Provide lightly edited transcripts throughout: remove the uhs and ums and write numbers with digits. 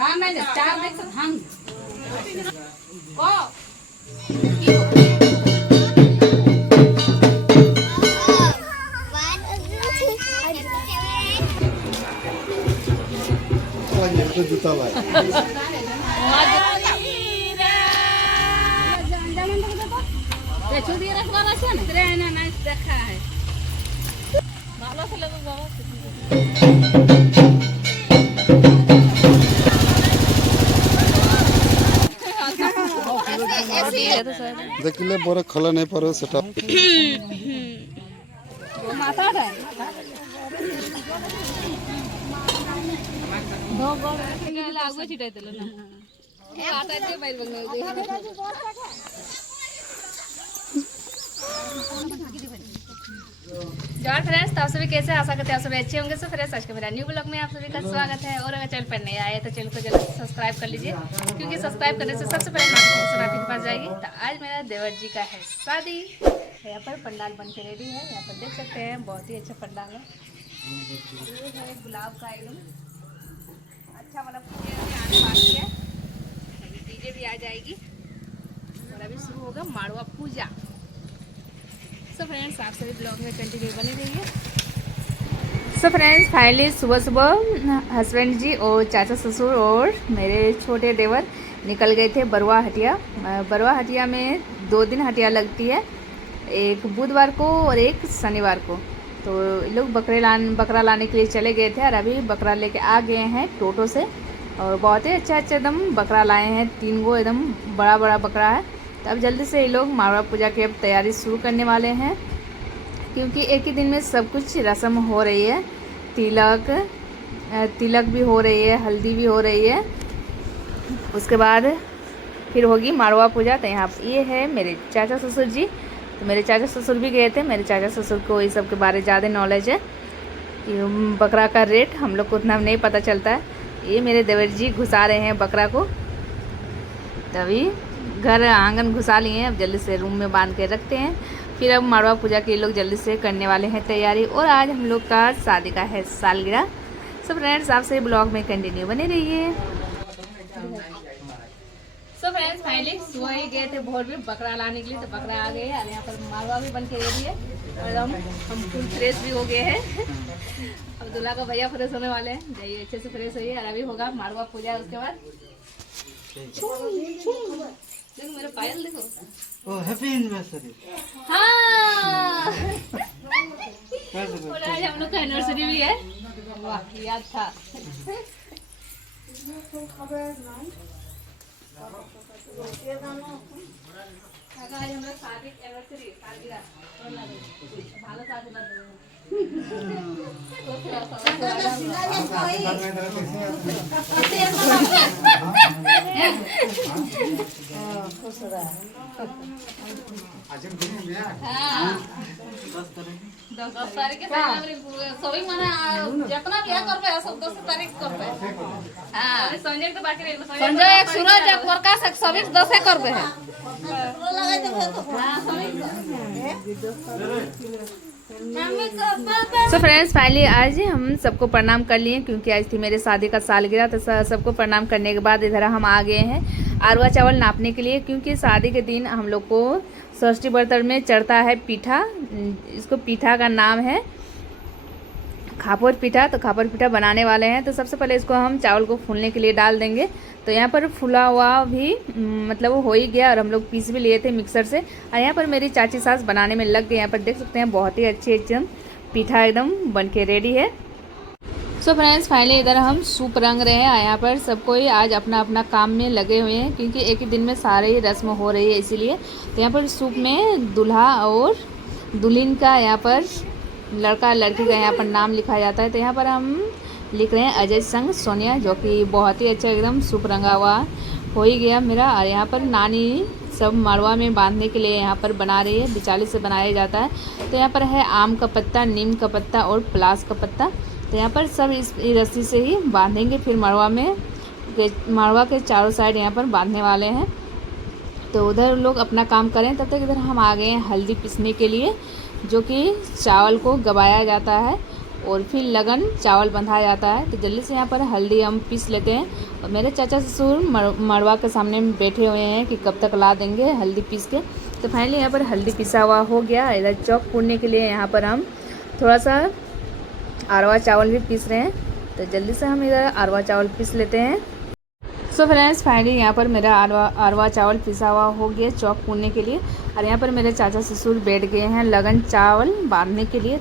धान नहीं दे, चार नहीं तो धान को तो जूता भाई छुरी रखवाला छे ने रे ना नाच देखा है भालो से लगो बाबा देखिले बड़े खला नहीं पारो सेटा वो माता है दो गोल के लागो छिटाई देलो ना ए आटा के बाहर बंगल जॉन फ्रेंड्स, तो आप सभी कैसे आशा करते हैं आप सभी अच्छे होंगे। सो फ्रेंड्स, आज के मेरा न्यू ब्लॉग में आप सभी का स्वागत है। और अगर चैनल पर नए आए तो चैनल को जल्द सब्सक्राइब कर लीजिए, क्योंकि सब्सक्राइब करने से सबसे पहले नोटिफिकेशन आपके पास जाएगी। तो आज मेरा देवर जी का है शादी, यहाँ पर पंडाल बन के रेडी है। यहाँ पर देख सकते हैं बहुत ही अच्छा पंडाल है। ये है गुलाब का एकदम अच्छा वाला फूल आने वाली है। डीजे भी आ जाएगी और अभी शुरू होगा माड़वा पूजा। सो फ्रेंड्स, आप सभी ब्लॉग में कंटिन्यू बने रहिए। सो फ्रेंड्स, फाइनली सुबह सुबह हस्बैंड जी और चाचा ससुर और मेरे छोटे देवर निकल गए थे बरुआ हटिया। बरुआ हटिया में 2 दिन हटिया लगती है, एक बुधवार को और एक शनिवार को। तो लोग बकरा लाने के लिए चले गए थे और अभी बकरा लेके आ गए हैं टोटो से। और बहुत ही अच्छा एकदम बकरा लाए हैं, 3 गो एकदम बड़ा बड़ा बकरा है। तो अब जल्दी से ये लोग माड़वा पूजा की अब तैयारी शुरू करने वाले हैं, क्योंकि एक ही दिन में सब कुछ रस्म हो रही है। तिलक भी हो रही है, हल्दी भी हो रही है, उसके बाद फिर होगी माड़वा पूजा। तो यहाँ ये है मेरे चाचा ससुर जी। तो मेरे चाचा ससुर भी गए थे। मेरे चाचा ससुर को इस सब के बारे ज़्यादा नॉलेज है कि बकरा का रेट हम लोग को उतना नहीं पता चलता है। ये मेरे देवर जी घुसा रहे हैं बकरा को, तभी घर आंगन घुसा लिए हैं। अब जल्दी से रूम में बांध के रखते हैं। फिर अब माड़वा पूजा के लोग जल्दी से करने वाले हैं तैयारी। और आज हम लोग का शादी का है सालगिरह। सब फ्रेंड्स, आप से ब्लॉग में कंटिन्यू बने रहिए। सो फ्रेंड्स, फाइनली सुबह ही गए थे भोर में बकरा लाने के लिए। तो बकरा आ गए और यहाँ पर मालवा भी बन के रेडी है और हम फुल फ्रेश भी हो गए हैं। अब दूल्हा का भैया फ्रेश होने वाले हैं। जाइए अच्छे से फ्रेश होइए और अभी होगा मालवा पूजा। उसके बाद देखो मेरा पायल देखो। ओ हैप्पी एनिवर्सरी। हाँ और आज हम लोग का एनिवर्सरी भी है। वाह, याद था। आज हम लोग शादी एनिवर्सरी सालगिरह भालो शादी बात दस तारीख के सभी माने जितना भी है करबे सब 10 तारीख करबे। हां संजय तो बाकी रही संजय एक सूरज एक प्रकाश एक सभी 10 करबे है। सो फ्रेंड्स, फाइनली आज हम सबको प्रणाम कर लिए, क्योंकि आज थी मेरे शादी का सालगिरह। तो सबको प्रणाम करने के बाद इधर हम आ गए हैं अरवा चावल नापने के लिए, क्योंकि शादी के दिन हम लोग को षष्ठी बर्तन में चढ़ता है पीठा। इसको पीठा का नाम है खापर पीठा। तो खापर पीठा बनाने वाले हैं। तो सबसे पहले इसको हम चावल को फूलने के लिए डाल देंगे। तो यहाँ पर फूला हुआ भी मतलब वो हो ही गया और हम लोग पीस भी लिए थे मिक्सर से। और यहाँ पर मेरी चाची सास बनाने में लग गए। यहाँ पर देख सकते हैं बहुत ही अच्छे एकदम पीठा एकदम बन के रेडी है। सो फ्रेंड्स, फाइनली इधर हम सूप रंग रहे हैं। यहाँ पर सबको ही आज अपना अपना काम में लगे हुए हैं, क्योंकि एक ही दिन में सारे ही रस्म हो रही है इसीलिए। तो यहाँ पर सूप में दूल्हा और दुल्हन का, यहाँ पर लड़का लड़की का यहाँ पर नाम लिखा जाता है। तो यहाँ पर हम लिख रहे हैं अजय संग सोनिया, जो कि बहुत ही अच्छा एकदम सूप रंगा हुआ हो ही गया मेरा। और यहाँ पर नानी सब माड़वा में बांधने के लिए यहाँ पर बना रही है, बिचाली से बनाया जाता है। तो यहाँ पर है आम का पत्ता, नीम का पत्ता और पलास का पत्ता। तो यहाँ पर सब इस रस्सी से ही बांधेंगे। फिर माड़वा के चारों साइड यहाँ पर बांधने वाले हैं। तो उधर लोग अपना काम करें, तब तक इधर हम आ गए हैं हल्दी पीसने के लिए, जो कि चावल को गबाया जाता है और फिर लगन चावल बंधा जाता है। तो जल्दी से यहाँ पर हल्दी हम पीस लेते हैं। और मेरे चाचा ससुर मड़वा के सामने बैठे हुए हैं कि कब तक ला देंगे हल्दी पीस के। तो फाइनली यहाँ पर हल्दी पिसा हुआ हो गया। इधर चौक पूरने के लिए यहाँ पर हम थोड़ा सा अरवा चावल भी पीस रहे हैं। तो जल्दी से हम इधर अरवा चावल पीस लेते हैं। सो फ्रेंड्स फाइनली यहाँ पर मेरा अरवा चावल पिसा हुआ हो गया चौक पूरने के लिए। और यहाँ पर मेरे चाचा ससुर बैठ गए हैं लगन चावल बांधने के लिए।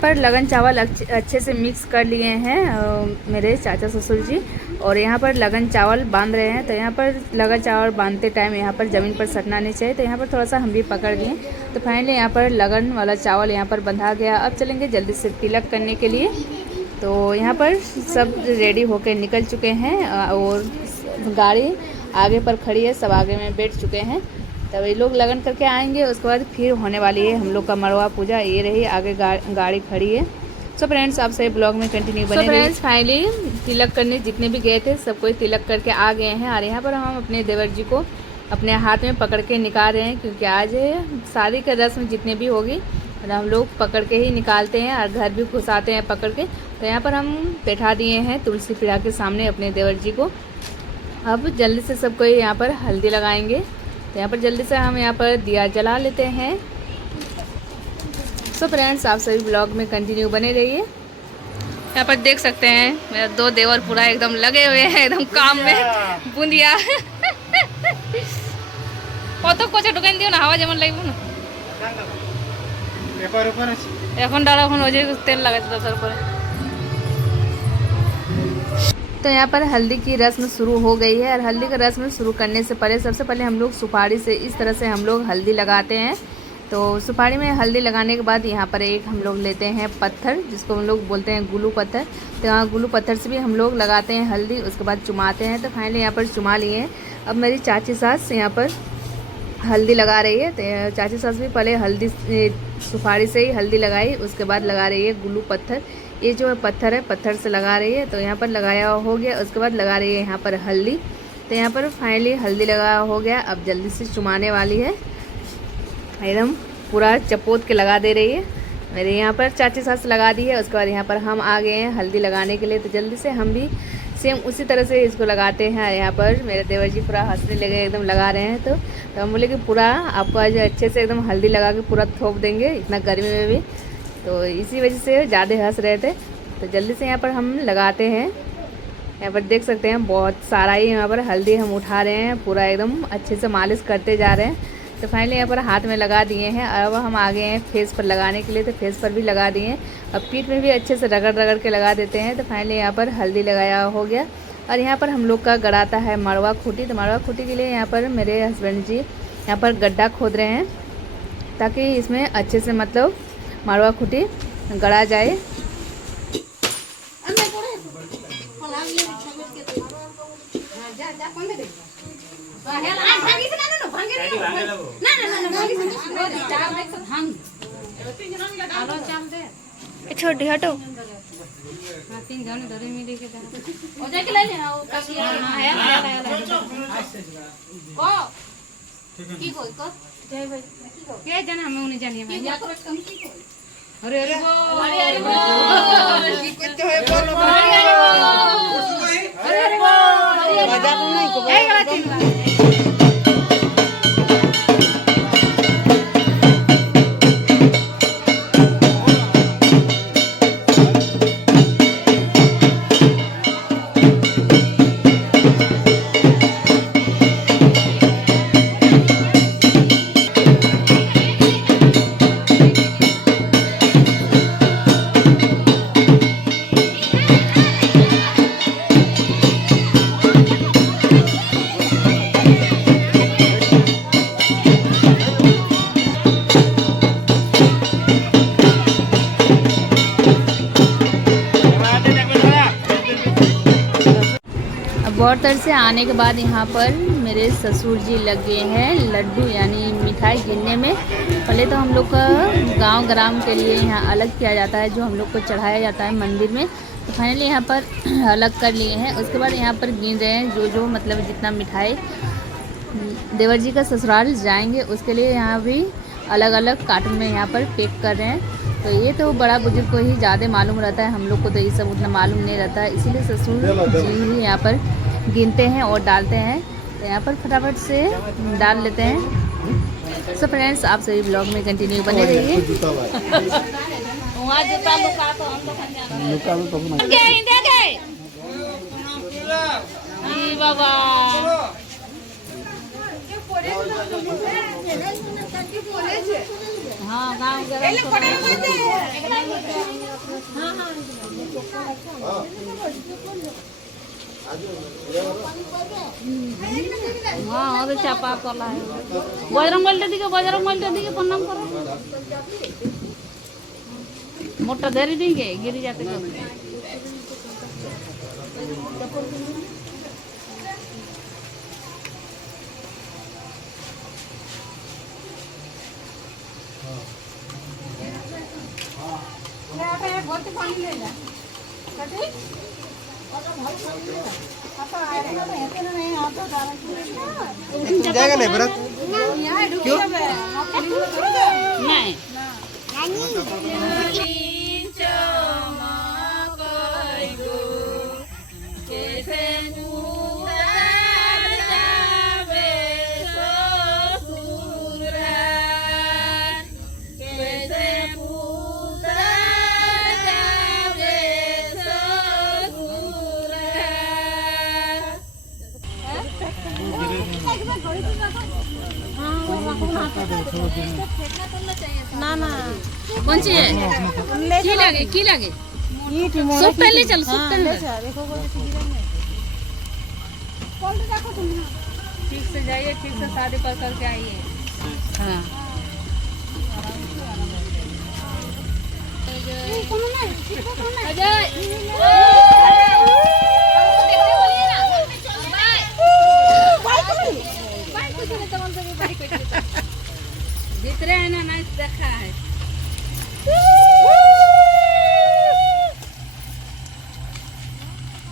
पर लगन चावल अच्छे से मिक्स कर लिए हैं मेरे चाचा ससुर जी। और यहाँ पर लगन चावल बांध रहे हैं। तो यहाँ पर लगन चावल बांधते टाइम यहाँ पर ज़मीन पर सटना नहीं चाहिए। तो यहाँ पर थोड़ा सा हम भी पकड़ लिए। तो फाइनली यहाँ पर लगन वाला चावल यहाँ पर बंधा गया। अब चलेंगे जल्दी से तिलक करने के लिए। तो यहाँ पर सब रेडी होकर निकल चुके हैं और गाड़ी आगे पर खड़ी है, सब आगे में बैठ चुके हैं। तब ये लोग लगन करके आएंगे, उसके बाद फिर होने वाली है हम लोग का मड़वा पूजा। ये रही आगे गाड़ी खड़ी है। सो फ्रेंड्स आप सही ब्लॉग में कंटिन्यू बने रहिए। फ्रेंड्स फाइनली तिलक करने जितने भी गए थे सब कोई तिलक करके आ गए हैं। और यहाँ पर हम अपने देवर जी को अपने हाथ में पकड़ के निकाल रहे हैं, क्योंकि आज शादी का रस्म जितने भी होगी हम लोग पकड़ के ही निकालते हैं और घर भी घुसाते हैं पकड़ के। तो यहाँ पर हम बैठा दिए हैं तुलसी पीढ़ा के सामने अपने देवर जी को। अब जल्दी से सब कोई यहाँ पर हल्दी लगाएंगे। तो यहाँ पर जल्दी से हम यहाँ पर दिया जला लेते हैं। सो फ्रेंड्स आप सभी ब्लॉग में कंटिन्यू बने रहिए। यहाँ पर देख सकते हैं मेरा दो देवर पूरा एकदम लगे हुए हैं एकदम काम में। बूंदिया কত কোচা ঢুকাই দিও না, হাওয়া যেমন লাগবে না। এখন ডালা এখন ওই যে তেল লাগাতে তার উপরে। तो यहाँ पर हल्दी की रस्म शुरू हो गई है। और हल्दी का रस्म शुरू करने से पहले सबसे पहले हम लोग सुपारी से इस तरह से हम लोग हल्दी लगाते हैं। तो सुपारी में हल्दी लगाने के बाद यहाँ पर एक हम लोग लेते हैं पत्थर, जिसको हम लोग बोलते हैं गुलू पत्थर। तो यहाँ गुलू पत्थर से भी हम लोग लगाते हैं हल्दी, उसके बाद चुमाते हैं। तो फाइनली यहाँ पर चुमा लिए हैं। अब मेरी चाची सास यहाँ पर हल्दी लगा रही है। तो चाची सास भी पहले हल्दी सुपारी से ही हल्दी लगाई, उसके बाद लगा रही है गुलू पत्थर। ये जो पत्थर है पत्थर से लगा रही है। तो यहाँ पर लगाया हो गया, उसके बाद लगा रही है यहाँ पर हल्दी। तो यहाँ पर फाइनली हल्दी लगा हो गया। अब जल्दी से चुमाने वाली है, एकदम पूरा चपोत के लगा दे रही है। मेरे यहाँ पर चाची सास लगा दी है, उसके बाद यहाँ पर हम आ गए हैं हल्दी लगाने के लिए। तो जल्दी से हम भी सेम उसी तरह से इसको लगाते हैं। यहाँ पर मेरे देवर जी पूरा हंसने लगे, एकदम लगा रहे हैं। तो हम बोले कि पूरा आपको आज अच्छे से एकदम हल्दी लगा के पूरा थोप देंगे, इतना गर्मी में भी। तो इसी वजह से ज़्यादा हंस रहे थे। तो जल्दी से यहाँ पर हम लगाते हैं। यहाँ पर देख सकते हैं बहुत सारा ही यहाँ पर हल्दी हम उठा रहे हैं, पूरा एकदम अच्छे से मालिश करते जा रहे हैं। तो फाइनली यहाँ पर हाथ में लगा दिए हैं। अब हम आ गए हैं फेस पर लगाने के लिए। तो फेस पर भी लगा दिए हैं। अब पीठ में भी अच्छे से रगड़ रगड़ के लगा देते हैं। तो फाइनली यहाँ पर हल्दी लगाया हो गया। और यहाँ पर हम लोग का गड़ाता है मड़वा खूटी। तो मड़वा खूटी के लिए यहाँ पर मेरे हस्बैंड जी यहाँ पर गड्ढा खोद रहे हैं, ताकि इसमें अच्छे से मतलब मारवा खुटी गड़ा जाए। छोटी हटो अरे अरे बौरतर से आने के बाद यहाँ पर मेरे ससुर जी लगे हैं लड्डू यानी मिठाई गिनने में। पहले तो हम लोग का गांव ग्राम के लिए यहाँ अलग किया जाता है, जो हम लोग को चढ़ाया जाता है मंदिर में। तो फाइनली यहाँ पर अलग कर लिए हैं। उसके बाद यहाँ पर गिन रहे हैं जो मतलब जितना मिठाई देवर जी का ससुराल जाएंगे उसके लिए यहाँ भी अलग अलग कार्टून में यहाँ पर पैक कर रहे हैं। तो ये तो बड़ा बुजुर्ग को ही ज़्यादा मालूम रहता है, हम लोग को तो ये सब उतना मालूम नहीं रहता है, इसीलिए ससुर जी ही यहाँ पर गिनते हैं और डालते हैं। तो यहाँ पर फटाफट से डाल लेते हैं। सो फ्रेंड्स, आप सभी ब्लॉग में कंटिन्यू बने रहिए। हाँ तो चापा कला है बजरंग दिखे प्रणाम करो मोटा धरी देंगे गिर जाते जाएगा नहीं भरत क्यों नहीं ना ना कौन सी है की लगे सब पहले चल सब पहले ठीक से जाइए, ठीक से शादी कर करके आइए। हाँ भीतरे है ना नाच देखा है।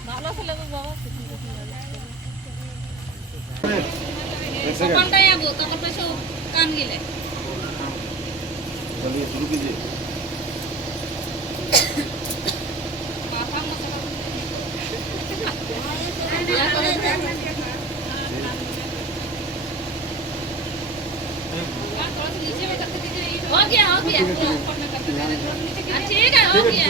भालो से लगो बाबा कौन का याबो कमर पे सो कान गिले चलिए शुरू कीजिए। पापा मसाला हो गया ठीक है हो गया।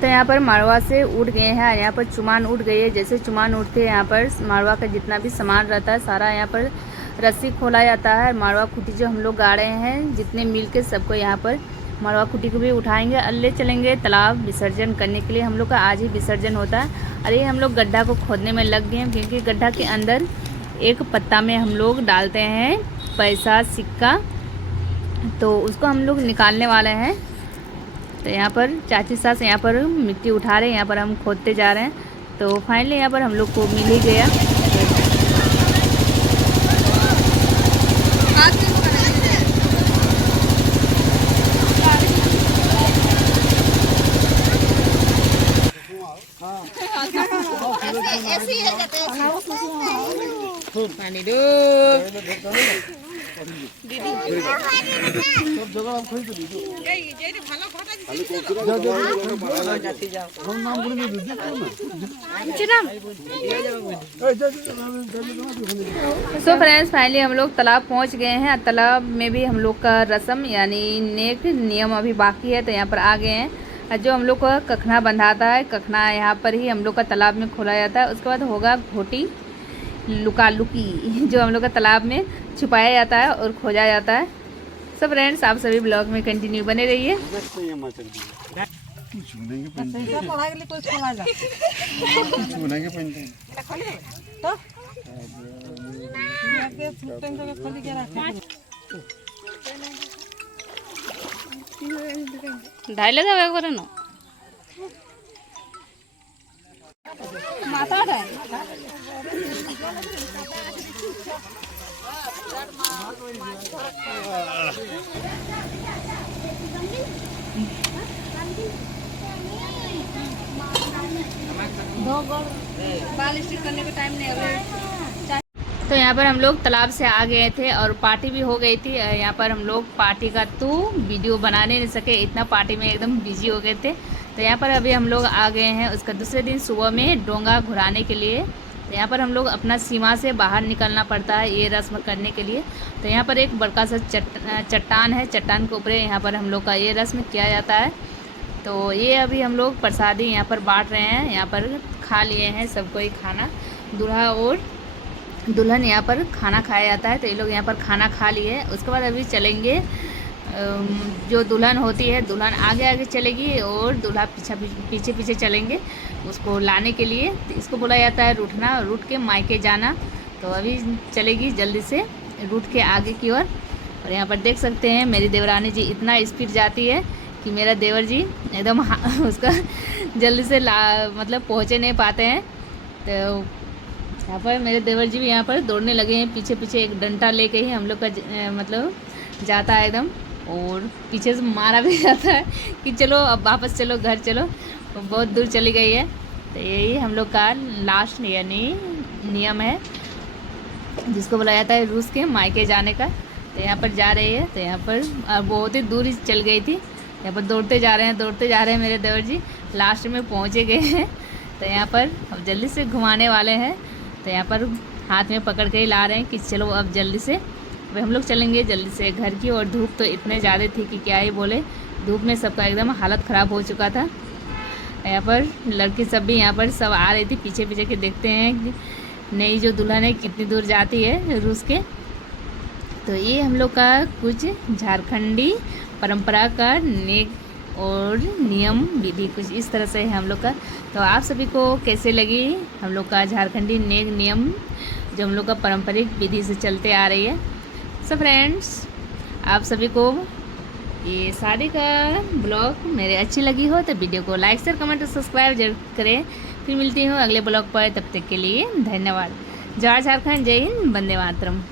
तो यहाँ पर मारवा से उठ गए हैं, यहाँ पर चुमान उठ गई है। जैसे चुमान उठते हैं यहाँ पर मारवा का जितना भी सामान रहता है सारा यहाँ पर रस्सी खोला जाता है। मारवा खुटी जो हम लोग गा रहे हैं जितने मिल के सबको यहाँ पर मारवा खुटी को भी उठाएंगे और ले चलेंगे तालाब विसर्जन करने के लिए। हम लोग का आज ही विसर्जन होता है। अरे हम लोग गड्ढा को खोदने में लग गए हैं क्योंकि गड्ढा के अंदर एक पत्ता में हम लोग डालते हैं पैसा सिक्का, तो उसको हम लोग निकालने वाले हैं। तो यहाँ पर चाची सास यहाँ पर मिट्टी उठा रहे हैं, यहाँ पर हम खोदते जा रहे हैं। तो फाइनली यहाँ पर हम लोग को मिल ही गया। पानी दो सो फ्रेंड्स फाइनली हम लोग तालाब पहुंच गए हैं। तालाब में भी हम लोग का रस्म यानी नेक नियम अभी बाकी है, तो यहाँ पर आ गए हैं। जो हम लोग का कखना बंधाता है, कखना यहाँ पर ही हम लोग का तालाब में खोला जाता है। उसके बाद होगा घोटी लुका लुकी, जो हम लोग का तालाब में छुपाया जाता है और खोजा जाता है। सब फ्रेंड्स आप सभी ब्लॉग में कंटिन्यू बने रहिए। ढाइले जावे करे ना माथा है करने का टाइम नहीं। तो यहाँ पर हम लोग तालाब से आ गए थे और पार्टी भी हो गई थी। यहाँ पर हम लोग पार्टी का तो वीडियो बनाने नहीं सके, इतना पार्टी में एकदम बिजी हो गए थे। तो यहाँ पर अभी हम लोग आ गए हैं उसका दूसरे दिन सुबह में डोंगा घुराने के लिए। तो यहाँ पर हम लोग अपना सीमा से बाहर निकलना पड़ता है ये रस्म करने के लिए। तो यहाँ पर एक बड़का सा चट्टान है, चट्टान के ऊपर यहाँ पर हम लोग का ये रस्म किया जाता है। तो ये अभी हम लोग प्रसादी यहाँ पर बांट रहे हैं। यहाँ पर खा लिए हैं सबको ही खाना, दूल्हा और दुल्हन यहाँ पर खाना खाया जाता है। तो ये लोग यहाँ पर खाना खा लिए। उसके बाद अभी चलेंगे, जो दुल्हन होती है दुल्हन आगे आगे चलेगी और दूल्हा पीछे पीछे चलेंगे उसको लाने के लिए। तो इसको बोला जाता है रूठना, रूठ के मायके जाना। तो अभी चलेगी जल्दी से रूठ के आगे की ओर। और यहाँ पर देख सकते हैं मेरी देवरानी जी इतना स्पीड जाती है कि मेरा देवर जी एकदम उसका जल्दी से मतलब पहुँचे नहीं पाते हैं। तो यहाँ पर मेरे देवर जी भी यहाँ पर दौड़ने लगे हैं, पीछे पीछे एक डंडा लेके ही हम लोग का मतलब जाता है एकदम। और पीछे से मारा भी जाता है कि चलो अब वापस चलो घर चलो, तो बहुत दूर चली गई है। तो यही हम लोग का लास्ट यानी नियम है जिसको बोला जाता है रूस के मायके जाने का। तो यहाँ पर जा रही है। तो यहाँ पर बहुत ही दूर चल गई थी, यहाँ पर दौड़ते जा रहे हैं मेरे देवर जी, लास्ट में पहुँचे गए हैं। तो यहाँ पर अब जल्दी से घुमाने वाले हैं। तो यहाँ पर हाथ में पकड़ के ही ला रहे हैं कि चलो अब जल्दी से अब हम लोग चलेंगे जल्दी से घर की। और धूप तो इतने ज़्यादा थी कि क्या ही बोले, धूप में सबका एकदम हालत ख़राब हो चुका था। यहाँ पर लड़की सब भी यहाँ पर सब आ रही थी पीछे पीछे के, देखते हैं कि नई जो दुल्हन है कितनी दूर जाती है रूस के। तो ये हम लोग का कुछ झारखंडी परंपरा का नेक और नियम विधि कुछ इस तरह से है हम लोग का। तो आप सभी को कैसे लगी हम लोग का झारखंडी नेक नियम जो हम लोग का पारंपरिक विधि से चलते आ रही है। सो फ्रेंड्स, आप सभी को ये शादी का ब्लॉग मेरे अच्छी लगी हो तो वीडियो को लाइक शेयर कमेंट और सब्सक्राइब जरूर करें। फिर मिलती हूँ अगले ब्लॉग पर, तब तक के लिए धन्यवाद। जय झारखंड, जय हिंद, वंदे मातरम।